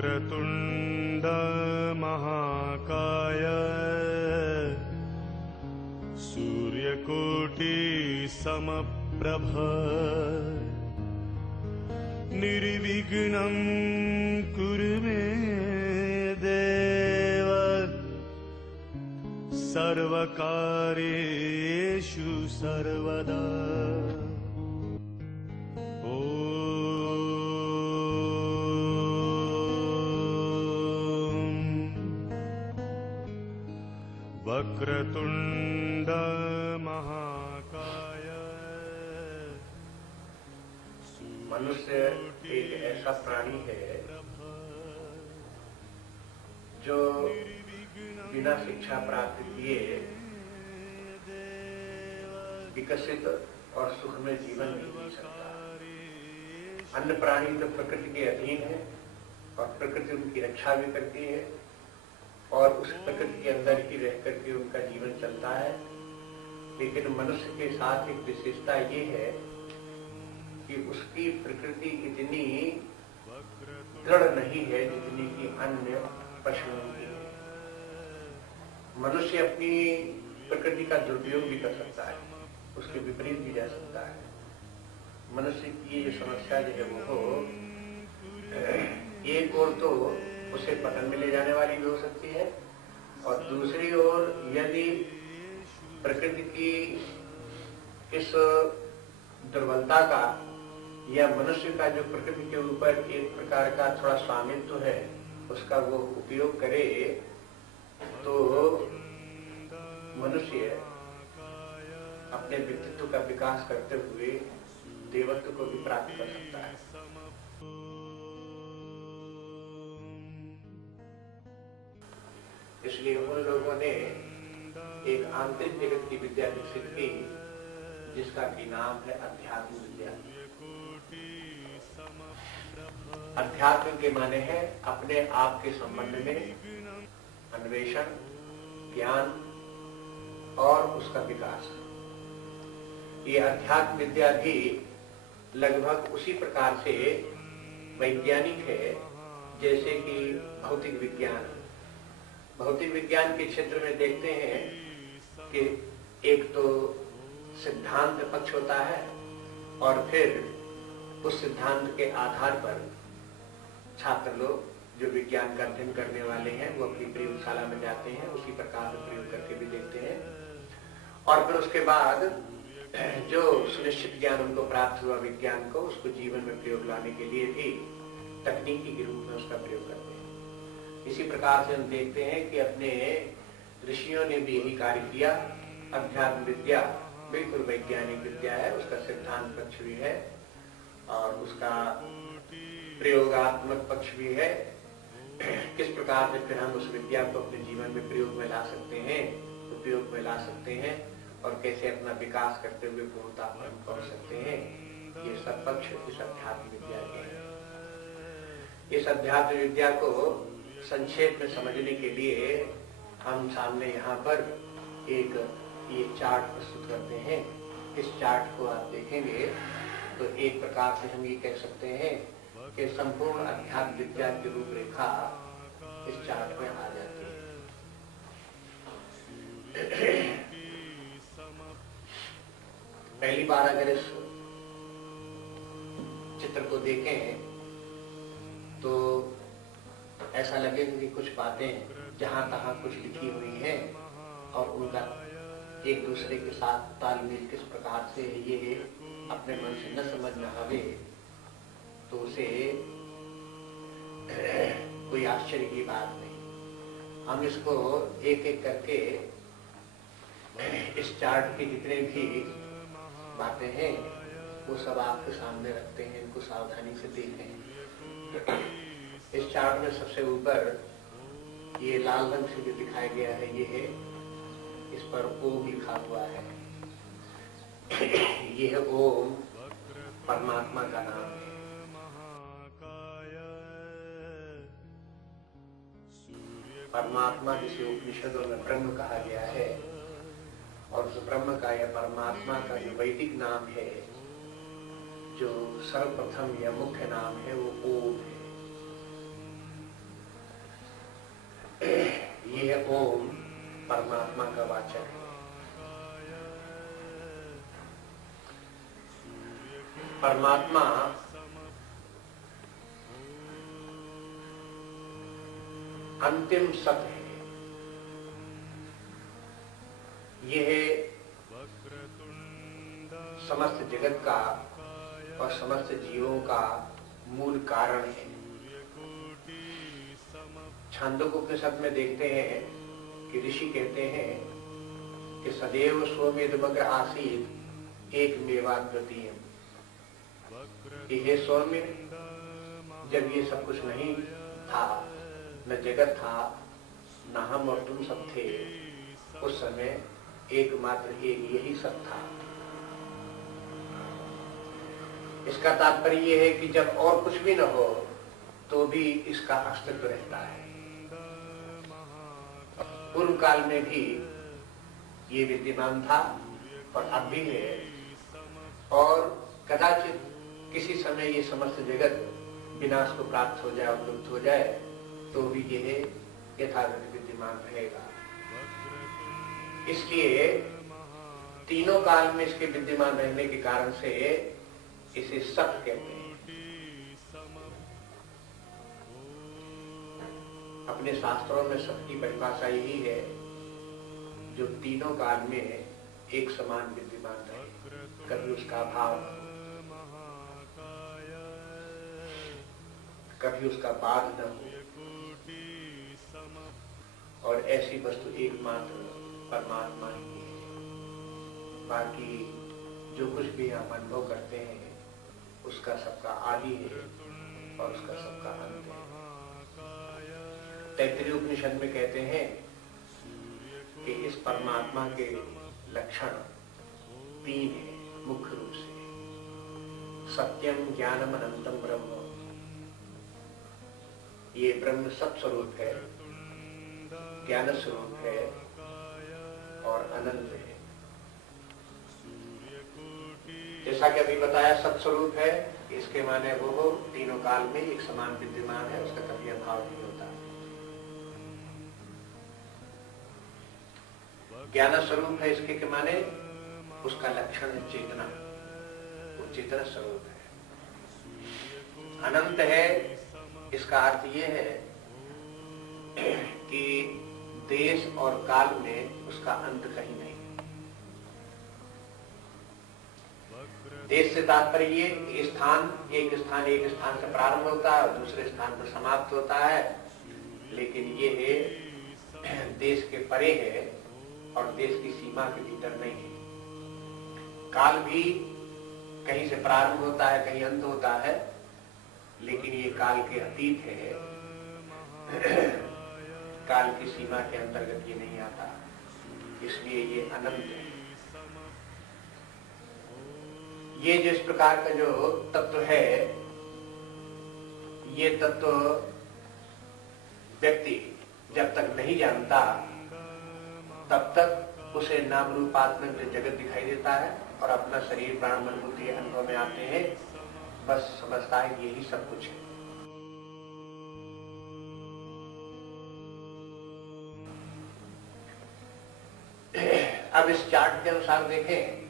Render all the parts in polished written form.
वक्रतुण्ड महाकाय सूर्यकोटि समप्रभ निर्विघ्नं कुरु मे देव सर्वकार्येषु सर्वदा। वक्रतुण्ड महाकाय। मनुष्य एक ऐसा प्राणी है जो बिना शिक्षा प्राप्त किए विकसित और सुखमय जीवन नहीं जी सकता। अन्य प्राणी तो प्रकृति के अधीन है और प्रकृति उनकी रक्षा भी करती है और उस प्रकृति के अंदर ही रह करके उनका जीवन चलता है। लेकिन मनुष्य के साथ एक विशेषता ये है कि उसकी प्रकृति इतनी दृढ़ नहीं है जितनी कि अन्य पशुओं की है। मनुष्य अपनी प्रकृति का दुरुपयोग भी कर सकता है, उसके विपरीत भी जा सकता है। मनुष्य की ये समस्या जो है वो एक ओर तो उसे पतन में ले जाने वाली भी हो सकती है और दूसरी ओर यदि प्रकृति की इस दुर्बलता का या मनुष्य का जो प्रकृति के ऊपर एक प्रकार का थोड़ा स्वामित्व है उसका वो उपयोग करे तो मनुष्य अपने व्यक्तित्व का विकास करते हुए देवत्व को भी प्राप्त कर सकता है। इसलिए उन लोगों ने एक आंतरिक जगत की विद्या विकसित की जिसका की नाम है अध्यात्म विद्या। अध्यात्म के माने है अपने आप के संबंध में अन्वेषण, ज्ञान और उसका विकास। ये अध्यात्म विद्या भी लगभग उसी प्रकार से वैज्ञानिक है जैसे कि भौतिक विज्ञान। भौतिक विज्ञान के क्षेत्र में देखते हैं कि एक तो सिद्धांत पक्ष होता है और फिर उस सिद्धांत के आधार पर छात्र लोग जो विज्ञान का अध्ययन करने वाले हैं वो अपनी प्रयोगशाला में जाते हैं, उसी प्रकार से प्रयोग करके भी देखते हैं और फिर उसके बाद जो सुनिश्चित ज्ञान उनको प्राप्त हुआ विज्ञान को उसको जीवन में प्रयोग लाने के लिए भी तकनीकी के रूप में उसका प्रयोग करते हैं। इसी प्रकार से हम देखते हैं कि अपने ऋषियों ने भी यही कार्य किया। अध्यात्म विद्या बिल्कुल वैज्ञानिक विद्या है, उसका सिद्धांत पक्ष भी है और उसका प्रयोगात्मक पक्ष भी है। किस प्रकार से फिर हम उस विद्या को अपने जीवन में प्रयोग में ला सकते हैं, उपयोग में ला सकते हैं और कैसे अपना विकास करते हुए पूर्णता पर पहुंच सकते हैं, ये सब पक्ष इस अध्यात्म विद्या के हैं। इस अध्यात्म विद्या को संक्षेप में समझने के लिए हम सामने यहाँ पर एक ये चार्ट प्रस्तुत करते हैं। इस चार्ट को आप देखेंगे तो एक प्रकार से हम ये कह सकते हैं कि संपूर्ण अध्यात्म विद्या की रूपरेखा इस चार्ट में आ जाती है। पहली बार अगर इस चित्र को देखें तो ऐसा लगेगा कि कुछ बातें जहां तहां कुछ लिखी हुई हैं और उनका एक दूसरे के साथ तालमेल किस प्रकार से ये अपने मन से न समझ में आवे तो उसे कोई आश्चर्य की बात नहीं। हम इसको एक एक करके इस चार्ट के जितने भी बातें हैं वो सब आपके सामने रखते हैं, इनको सावधानी से देखें। इस चार्ट में सबसे ऊपर ये लाल रंग से जो दिखाया गया है ये है, इस पर ओम लिखा हुआ है। ये है ओम, परमात्मा का नाम है। परमात्मा जिसे उपनिषदों में ब्रह्म कहा गया है और उस ब्रह्म का या परमात्मा का जो वैदिक नाम है, जो सर्वप्रथम या मुख्य नाम है वो ओम है। यह ओम परमात्मा का वाचक है। परमात्मा अंतिम सत्य है। यह समस्त जगत का और समस्त जीवों का मूल कारण है। छांदोग्योपनिषद में देखते हैं कि ऋषि कहते हैं कि सदैव स्वमेधमग्र आसीत् एक मेवाद्वितीयम्। हे सौम्य, जब ये सब कुछ नहीं था, न जगत था, न हम और तुम सब थे, उस समय एकमात्र एक यही सब था। इसका तात्पर्य यह है कि जब और कुछ भी न हो तो भी इसका अस्तित्व रहता है। पूर्व काल में भी ये विद्यमान था और अब भी है, और कदाचित किसी समय ये समस्त जगत विनाश को प्राप्त हो जाए और लुप्त हो जाए तो भी यह यथावत विद्यमान रहेगा। इसलिए तीनों काल में इसके विद्यमान रहने के कारण से इसे सत्य कहते हैं। अपने शास्त्रों में सत्य की परिभाषा यही है जो तीनों काल में एक समान विद्यमान रहे, कभी उसका अभाव, कभी उसका बाध न हो, और ऐसी वस्तु एकमात्र परमात्मा ही है। बाकी जो कुछ भी हम अनुभव करते हैं उसका सबका आदि है और उसका सबका अंत है। तैत्तिरीय उपनिषद में कहते हैं कि इस परमात्मा के लक्षण तीन है मुख्य रूप से। सत्यम ज्ञानम अनंतम ब्रह्म, ये ब्रह्म सत्य स्वरूप है, ज्ञान स्वरूप है और अनंत है। जैसा कि अभी बताया सत्य स्वरूप है, इसके माने वो तीनों काल में एक समान विद्यमान है, उसका कभी अभाव नहीं होता। ज्ञान स्वरूप है, इसके माने उसका लक्षण है चेतना, वो चेतन स्वरूप है। अनंत है, इसका अर्थ ये है कि देश और काल में उसका अंत कहीं नहीं। देश से तात्पर्य ये एक स्थान एक स्थान से प्रारंभ होता है और दूसरे स्थान पर समाप्त होता है, लेकिन ये है देश के परे है और देश की सीमा के भीतर नहीं है। काल भी कहीं से प्रारंभ होता है, कहीं अंत होता है, लेकिन ये काल के अतीत है, काल की सीमा के अंतर्गत ये नहीं आता, इसलिए ये अनंत है। ये जिस प्रकार का जो तत्व है, ये तत्व व्यक्ति जब तक नहीं जानता तब तक उसे नाम रूपात्मक जो जगत दिखाई देता है और अपना शरीर प्राण मन बुद्धि अनुभव में आते हैं, बस समझता है कि यही सब कुछ है। अब इस चार्ट के अनुसार देखें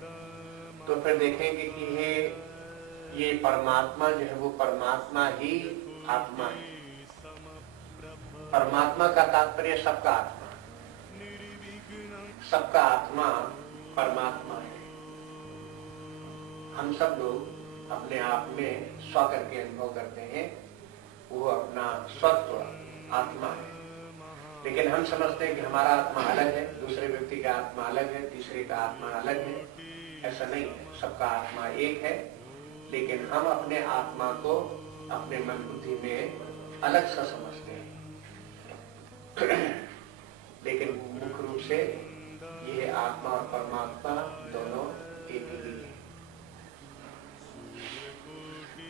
तो फिर देखेंगे कि ये परमात्मा जो है वो परमात्मा ही आत्मा है। परमात्मा का तात्पर्य सबका आत्मा, सबका आत्मा परमात्मा है। हम सब लोग अपने आप में स्व करके अनुभव करते हैं, वो अपना स्वत्व आत्मा है, लेकिन हम समझते हैं कि हमारा आत्मा अलग है, दूसरे व्यक्ति का आत्मा अलग है, तीसरे का आत्मा अलग है। ऐसा नहीं है, सबका आत्मा एक है, लेकिन हम अपने आत्मा को अपने मन बुद्धि में अलग सा समझते हैं। लेकिन मुख्य रूप से यह आत्मा और परमात्मा दोनों एक ही है।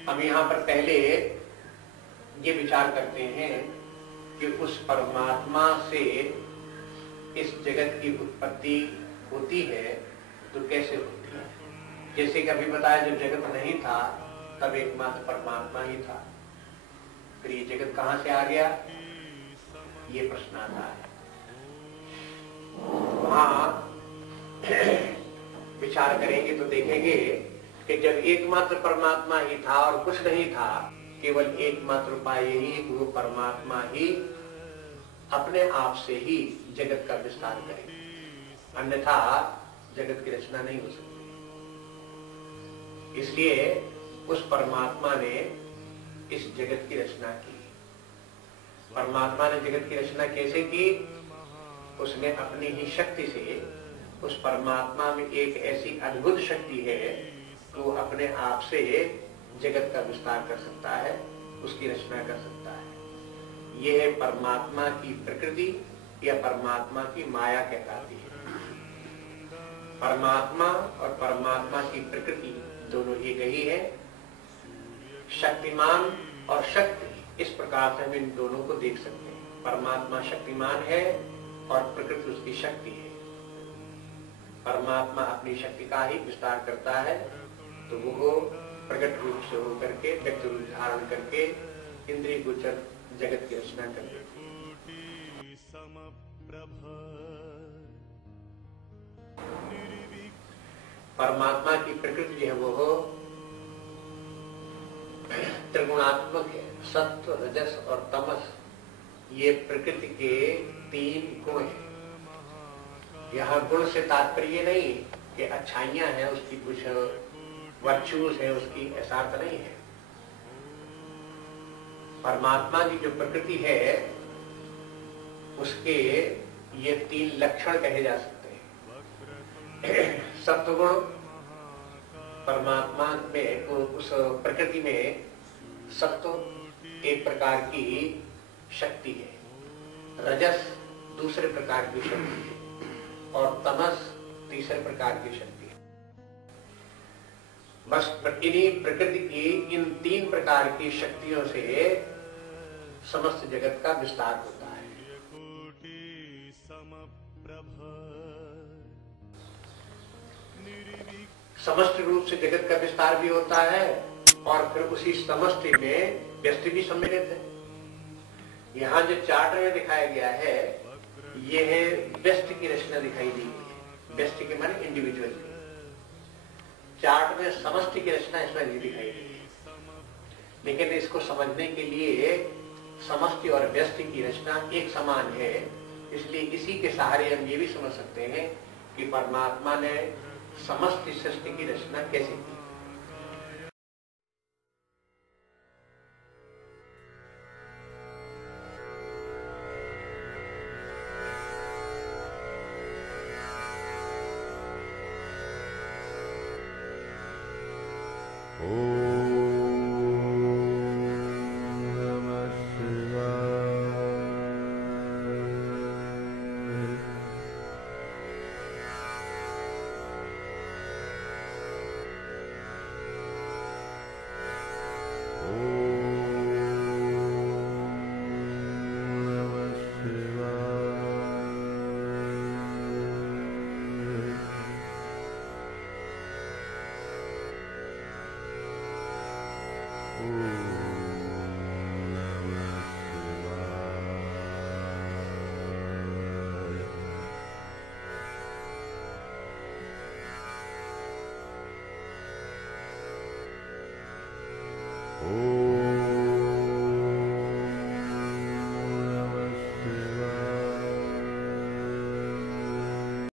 हम यहाँ पर पहले ये विचार करते हैं कि उस परमात्मा से इस जगत की उत्पत्ति होती है तो कैसे होती है। जैसे कि अभी बताया, जब जगत नहीं था तब एकमात्र परमात्मा ही था, फिर ये जगत कहाँ से आ गया, ये प्रश्न आता है। वहां विचार करेंगे तो देखेंगे कि जब एकमात्र परमात्मा ही था और कुछ नहीं था, केवल एकमात्र उपाय यही है कि वो परमात्मा ही अपने आप से ही जगत का विस्तार करे, अन्यथा जगत की रचना नहीं हो सकती। इसलिए उस परमात्मा ने इस जगत की रचना की। परमात्मा ने जगत की रचना कैसे की? उसने अपनी ही शक्ति से, उस परमात्मा में एक ऐसी अद्भुत शक्ति है कि वो अपने आप से जगत का विस्तार कर सकता है, उसकी रचना कर सकता है। यह है परमात्मा की प्रकृति या परमात्मा की माया कहलाती है। परमात्मा और परमात्मा की प्रकृति दोनों एक ही है। शक्तिमान और शक्ति, इस प्रकार से हम इन दोनों को देख सकते हैं। परमात्मा शक्तिमान है और प्रकृति उसकी शक्ति है। परमात्मा अपनी शक्ति का ही विस्तार करता है तो वो प्रकट रूप से होकर के, व्यक्त रूप धारण करके इंद्रिय गोचर जगत की रचना कर देती है। परमात्मा की प्रकृति जो है वो त्रिगुणात्मक है। सत्व, रजस और तमस, ये प्रकृति के 3 गुण हैं। यहाँ गुण से तात्पर्य नहीं कि अच्छाइयां हैं उसकी, कुछ वर्चूज है उसकी, ऐसा अर्थ नहीं है। परमात्मा की जो प्रकृति है उसके ये 3 लक्षण कहे जा सकते हैं। सत्वगुण, परमात्मा में उस प्रकृति में सत्व एक प्रकार की शक्ति है, रजस दूसरे प्रकार की शक्ति है और तमस तीसरे प्रकार की शक्ति है। बस इन्हीं प्रकृति की इन 3 प्रकार की शक्तियों से समस्त जगत का विस्तार होता है। समष्टि रूप से जगत का विस्तार भी होता है और फिर उसी समष्टि में व्यष्टि भी सम्मिलित है। यहाँ जो चार्ट में दिखाया गया है ये है व्यष्टि की रचना दिखाई दी गई है। व्यष्टि के माने इंडिविजुअल। चार्ट में समष्टि की रचना इसमें नहीं दिखाई गई है, लेकिन इसको समझने के लिए समष्टि और व्यष्टि की रचना एक समान है। इसलिए इसी के सहारे हम ये भी समझ सकते हैं कि परमात्मा ने समष्टि सृष्टि की रचना कैसे की।